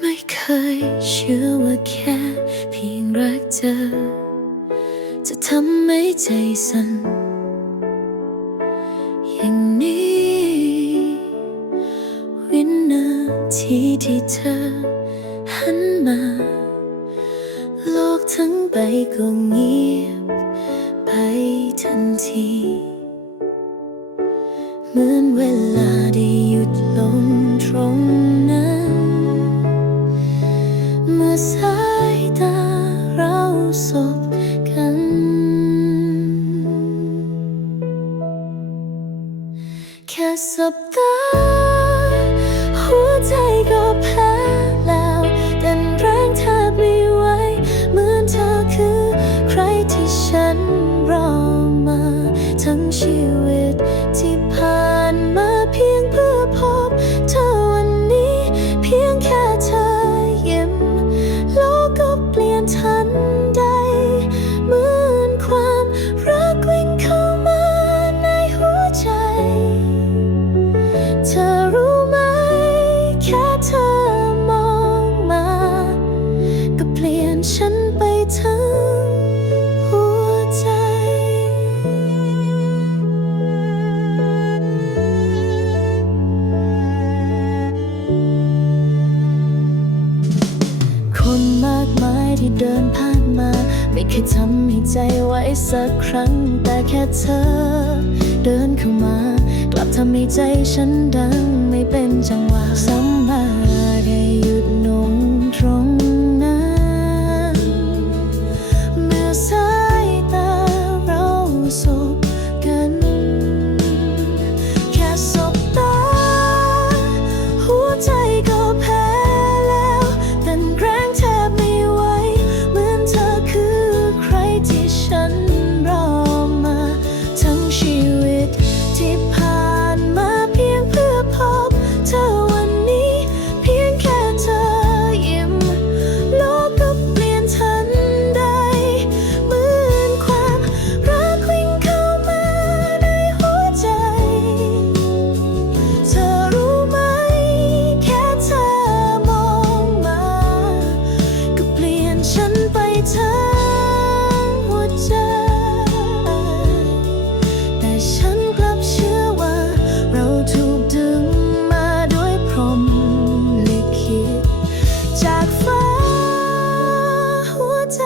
ไม่เคยเชื่อว่าแค่เพียงรักเธอ จะทำให้ใจสั่นอย่างนี้วินาทีที่เธอหันมา กทั้งใบก็เงียบไปทันที เหมือนเวลาได้หยุดลงตรงนั้น เมื่อสายตาเราสบกัน แค่สบตา ที่ฉันรอมา ทั้งชีวิตที่ผ่านมาเพียงเพื่อพบเธอวันนี้ เพียงแค่เธอยิ้มโลกก็เปลี่ยนทัน เดินผ่านมา ไม่เคยทำให้ใจไว้สักครั้ง แต่แค่เธอ เดินเข้ามา กลับทำให้ใจฉันดังไม่เป็นจังหวะซ้ำมา